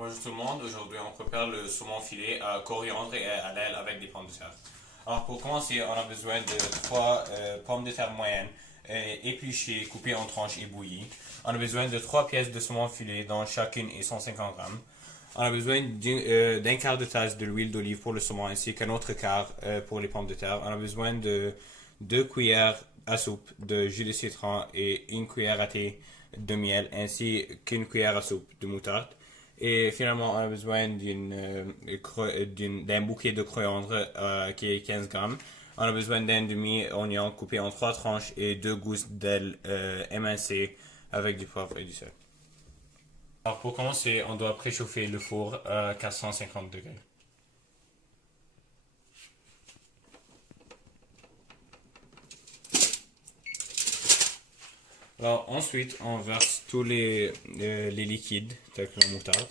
Bonjour tout le monde, aujourd'hui on prépare le saumon filet à coriandre et à l'aile avec des pommes de terre. Alors pour commencer, on a besoin de 3 pommes de terre moyennes, épluchées, coupées en tranches et bouillies. On a besoin de 3 pièces de saumon filet dont chacune est 150 grammes. On a besoin d'un quart de tasse de l'huile d'olive pour le saumon ainsi qu'un autre quart pour les pommes de terre. On a besoin de 2 cuillères à soupe de jus de citron et une cuillère à thé de miel ainsi qu'une cuillère à soupe de moutarde. Et finalement, on a besoin d'un bouquet de coriandre qui est 15 grammes. On a besoin d'un demi-oignon coupé en 3 tranches et 2 gousses d'ailes émincées avec du poivre et du sel. Alors pour commencer, on doit préchauffer le four à 450 degrés. Alors ensuite, on verse tous les liquides, tels que la moutarde.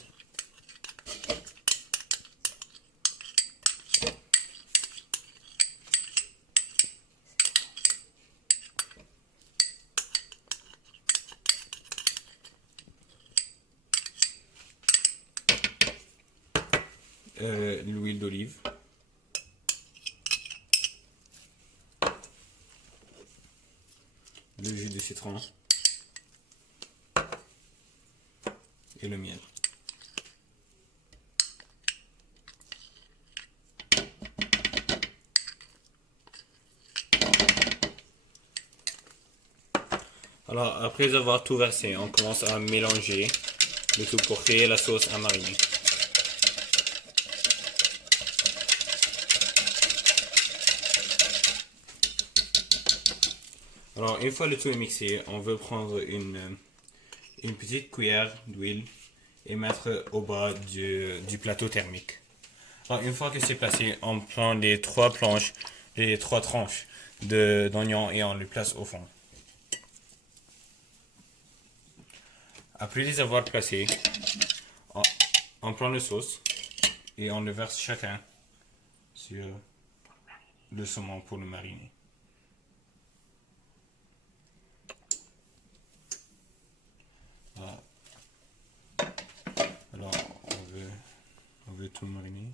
L'huile d'olive, le jus de citron et le miel. Alors après avoir tout versé, on commence à mélanger le tout pour créer la sauce à mariner. Alors une fois le tout est mixé, on veut prendre une petite cuillère d'huile et mettre au bas du plateau thermique. Alors une fois que c'est placé, on prend les trois tranches d'oignons et on les place au fond. Après les avoir placés, on prend le sauce et on le verse chacun sur le saumon pour le mariner. Voilà. Alors on veut tout mariner.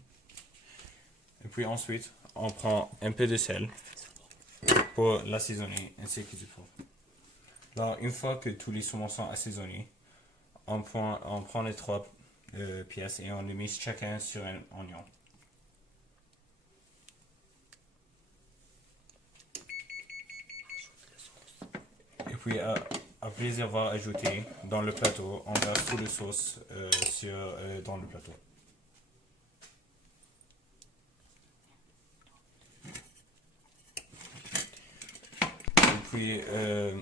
Et puis ensuite, on prend un peu de sel pour l'assaisonner ainsi que du poivre. Alors une fois que tous les saumons sont assaisonnés, on prend les trois pièces et on les met chacun sur un oignon. Et puis après les avoir ajoutés dans le plateau, on verse toute la sauce dans le plateau. Et puis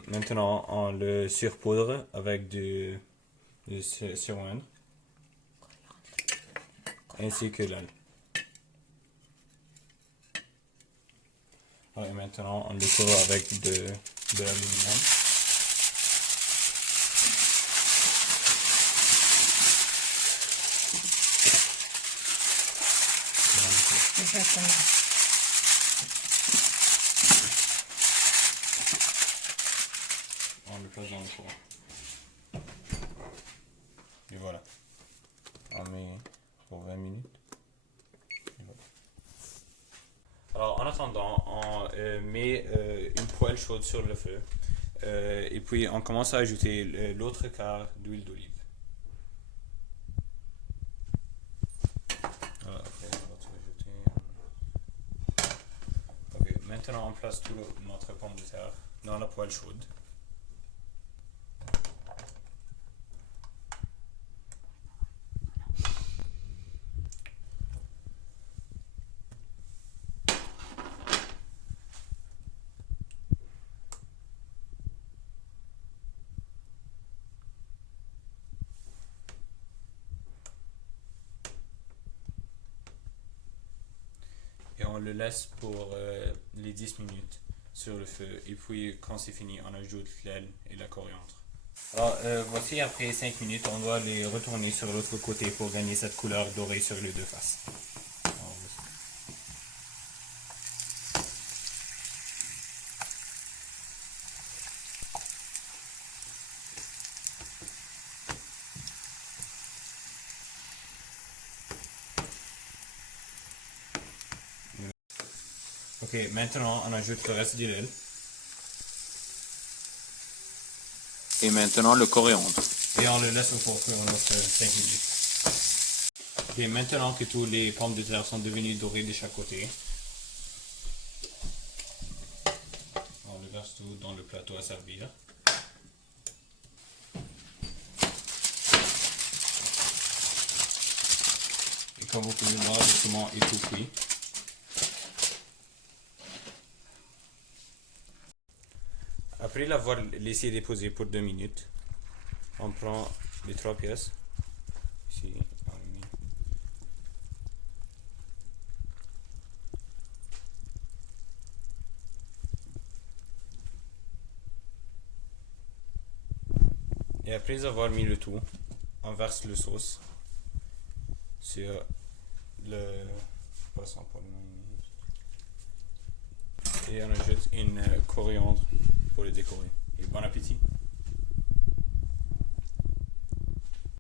maintenant on le surpoudre avec du coriandre ainsi que l'ail. Et maintenant on le couvre avec de l'aluminium. On le place dans le four. Et voilà. On met pour 20 minutes. Voilà. Alors en attendant, on met une poêle chaude sur le feu. Et puis on commence à ajouter l'autre quart d'huile d'olive. Voilà, après, on va tout ajouter. Ok, maintenant on place tout notre pomme de terre dans la poêle chaude. Et on le laisse pour les 10 minutes sur le feu. Et puis quand c'est fini, on ajoute l'aile et la coriandre. Alors voici après 5 minutes, on doit les retourner sur l'autre côté pour gagner cette couleur dorée sur les deux faces. Alors, Ok, maintenant on ajoute le reste de l'huile. Et maintenant le coriandre. Et on le laisse au four pour 5 minutes. Et maintenant que tous les pommes de terre sont devenues dorées de chaque côté, on le verse tout dans le plateau à servir. Et comme vous pouvez voir, le saumon est tout cuit. Après l'avoir laissé déposer pour 2 minutes, on prend les 3 pièces. Ici, on le met. Et après avoir mis le tout, on verse le sauce sur le poisson pour le mayonnaise. Et on ajoute une coriandre pour le décorer.